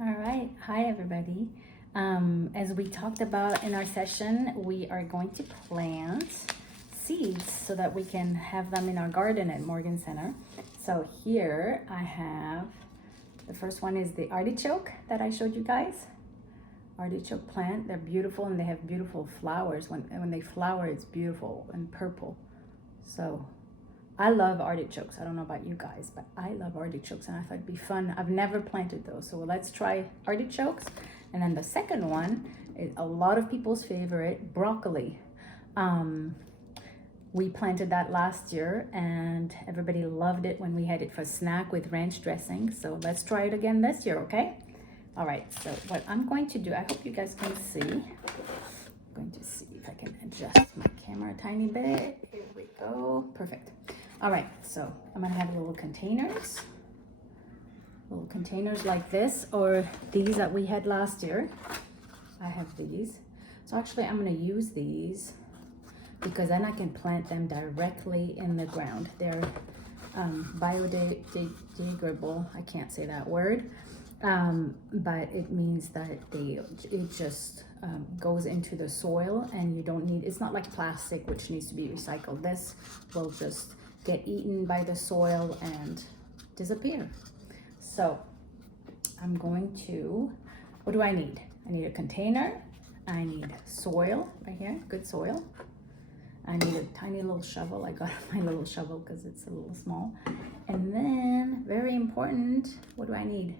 All right, hi everybody. As we talked about in our session, we are going to plant seeds so that we can have them in our garden at Morgan Center. So here I have, the first one is the artichoke that I showed you guys. Artichoke plant, they're beautiful and they have beautiful flowers. When they flower, it's beautiful and purple. So I love artichokes. I don't know about you guys, but I love artichokes and I thought it'd be fun. I've never planted those, so let's try artichokes. And then the second one is a lot of people's favorite, broccoli. We planted that last year and everybody loved it when we had it for snack with ranch dressing. So let's try it again this year, okay? All right, so what I'm going to do, I hope you guys can see. I'm going to see if I can adjust my camera a tiny bit. Here we go, perfect. All right, so I'm gonna have little containers like this, or these that we had last year. I have these. So actually I'm gonna use these because then I can plant them directly in the ground. They're biodegradable, I can't say that word, but it means that it just goes into the soil and you don't need, it's not like plastic which needs to be recycled. This will just get eaten by the soil and disappear. So I'm going to, what do I need? I need a container, I need soil right here, good soil. I need a tiny little shovel. I got my little shovel because it's a little small. And then, very important, what do I need?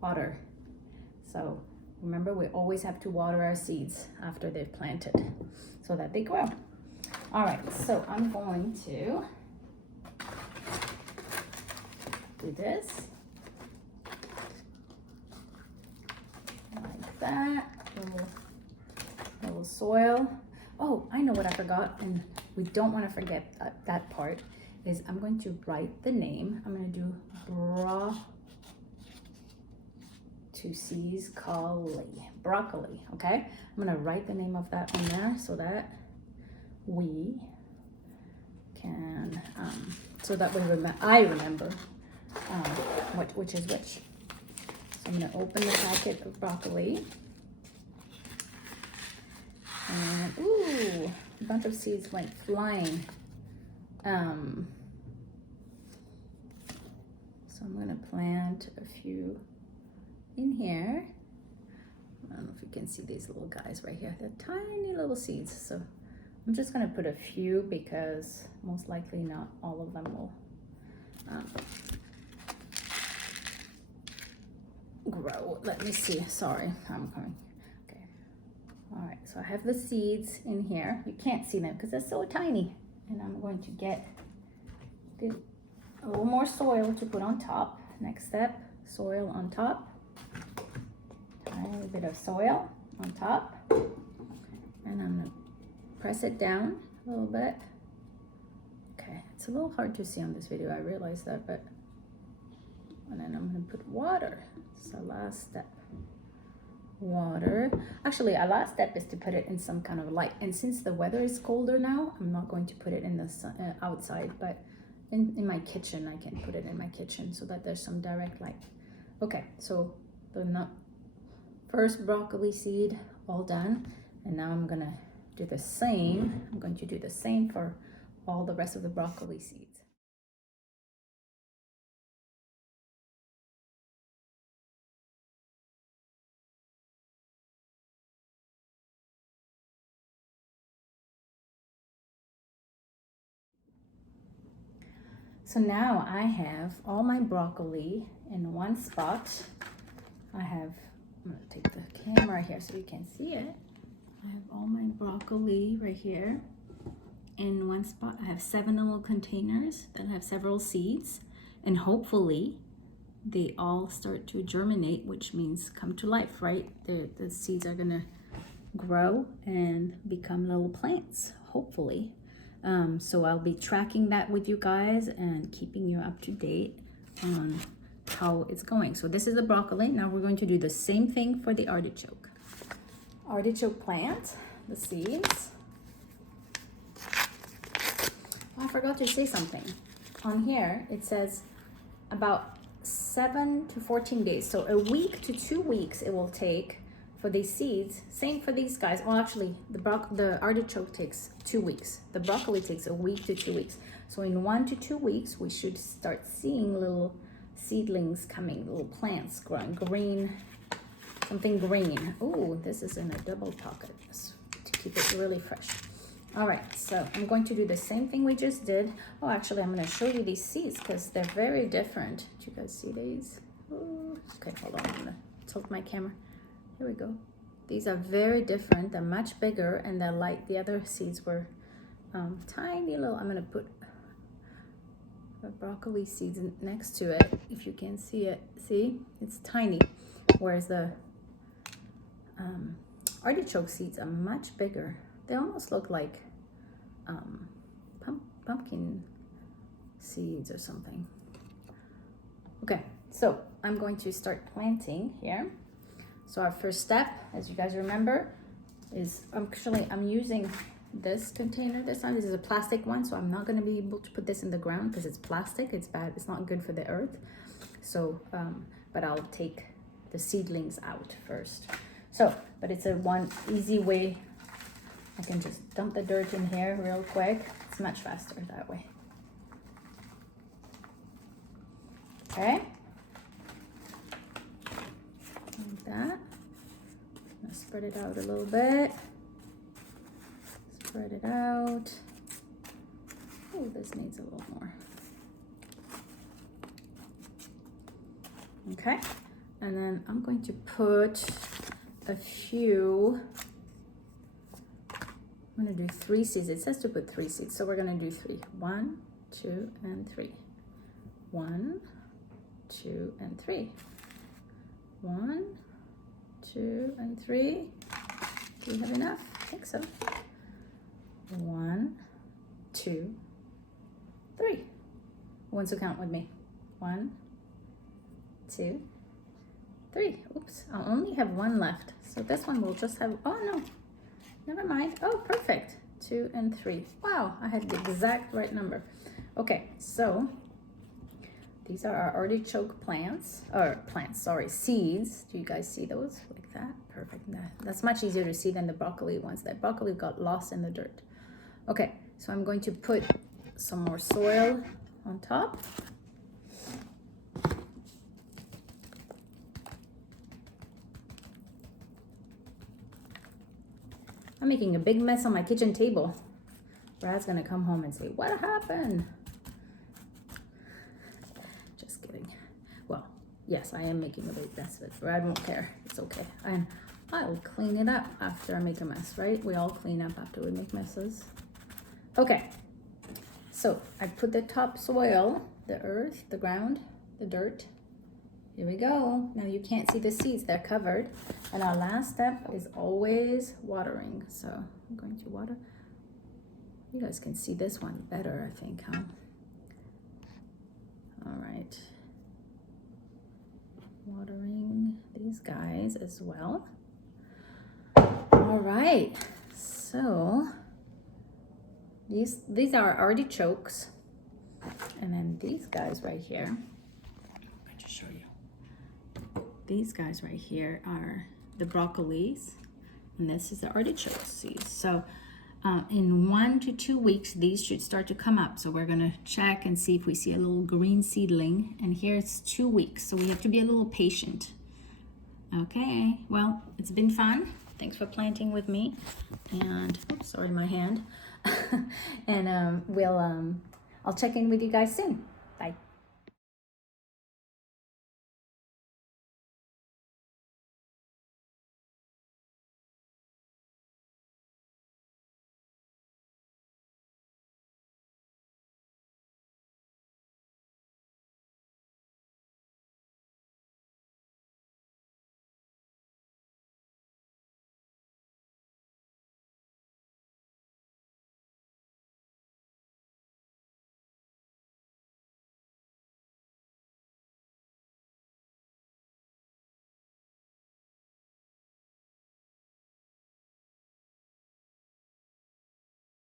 Water. So remember, we always have to water our seeds after they've planted so that they grow. All right, so I'm going to do this like that, little soil. Oh, I know what I forgot, and we don't want to forget that part, is I'm going to write the name. I'm going to do broccoli, okay? I'm going to write the name of that on there so that we can, so that I remember which is which. So I'm going to open the packet of broccoli. And ooh, a bunch of seeds went flying. So I'm going to plant a few in here. I don't know if you can see these little guys right here. They're tiny little seeds. So I'm just going to put a few because most likely not all of them will grow. Let me see. Sorry, I'm coming. Okay. All right. So I have the seeds in here. You can't see them because they're so tiny. And I'm going to get a little more soil to put on top. Next step, soil on top. Tiny bit of soil on top. And I'm going to press it down a little bit. Okay. It's a little hard to see on this video. I realize that, but and then I'm going to put water. So last step, water. Actually, our last step is to put it in some kind of light. And since the weather is colder now, I'm not going to put it in the sun, outside, but in my kitchen, I can put it in my kitchen so that there's some direct light. Okay, so the first broccoli seed all done. And now I'm going to do the same. I'm going to do the same for all the rest of the broccoli seeds. So now I have all my broccoli in one spot. I'm gonna take the camera here so you can see it. I have all my broccoli right here in one spot. I have 7 little containers that have several seeds, and hopefully they all start to germinate, which means come to life, right? The seeds are gonna grow and become little plants, hopefully. So I'll be tracking that with you guys and keeping you up to date on how it's going. So this is the broccoli. Now we're going to do the same thing for the artichoke. Artichoke plant, the seeds. Oh, I forgot to say something. On here, it says about 7 to 14 days. So a week to 2 weeks it will take for these seeds. Same for these guys. Well, actually, the artichoke takes 2 weeks. The broccoli takes a week to 2 weeks. So in 1 to 2 weeks, we should start seeing little seedlings coming, little plants growing, green, something green. Oh, this is in a double pocket to keep it really fresh. All right, so I'm going to do the same thing we just did. Oh, actually, I'm going to show you these seeds because they're very different. Do you guys see these? Ooh. Okay, hold on. I'm going to tilt my camera. Here we go. These are very different. They're much bigger and they're light. The other seeds were tiny little. I'm going to put the broccoli seeds next to it. If you can see it, see? It's tiny. Whereas the artichoke seeds are much bigger. They almost look like pumpkin seeds or something. Okay, so I'm going to start planting here. So our first step, as you guys remember, is I'm using this container this time. This is a plastic one, so I'm not going to be able to put this in the ground because it's plastic. It's bad. It's not good for the earth. So, but I'll take the seedlings out first. So, but it's a one easy way. I can just dump the dirt in here real quick. It's much faster that way. Okay. Like that. I'm gonna spread it out a little bit. Spread it out. Oh, this needs a little more. Okay. And then I'm going to put a few. I'm going to do 3 seeds. It says to put 3 seeds, so we're going to do 3. 1, 2, and 3. 1, 2, and 3. 1, 2, and 3. Do we have enough? I think so. 1, 2, 3. Who wants to count with me? 1, 2, 3. Oops, I'll only have 1 left. So this one will just have, oh no. Never mind. Oh, perfect. 2 and 3. Wow, I had the exact right number. Okay, so these are our artichoke seeds. Do you guys see those like that? Perfect. That's much easier to see than the broccoli ones. That broccoli got lost in the dirt. Okay, so I'm going to put some more soil on top. I'm making a big mess on my kitchen table. Brad's gonna come home and say, what happened? Just kidding. Well, yes, I am making a big mess, but Brad won't care. It's okay. And I'll clean it up after I make a mess, right? We all clean up after we make messes. Okay, so I put the topsoil, the earth, the ground, the dirt. Here we go. Now you can't see the seeds, they're covered. And our last step is always watering. So I'm going to water. You guys can see this one better, I think, huh? All right. Watering these guys as well. All right, so these are artichokes. And then these guys right here, I'm going to show you. These guys right here are the broccolis, and this is the artichoke seeds. So in 1 to 2 weeks, these should start to come up. So we're gonna check and see if we see a little green seedling. And here it's 2 weeks, so we have to be a little patient. Okay, well, it's been fun. Thanks for planting with me. And, oops, sorry, my hand. And I'll check in with you guys soon. Bye.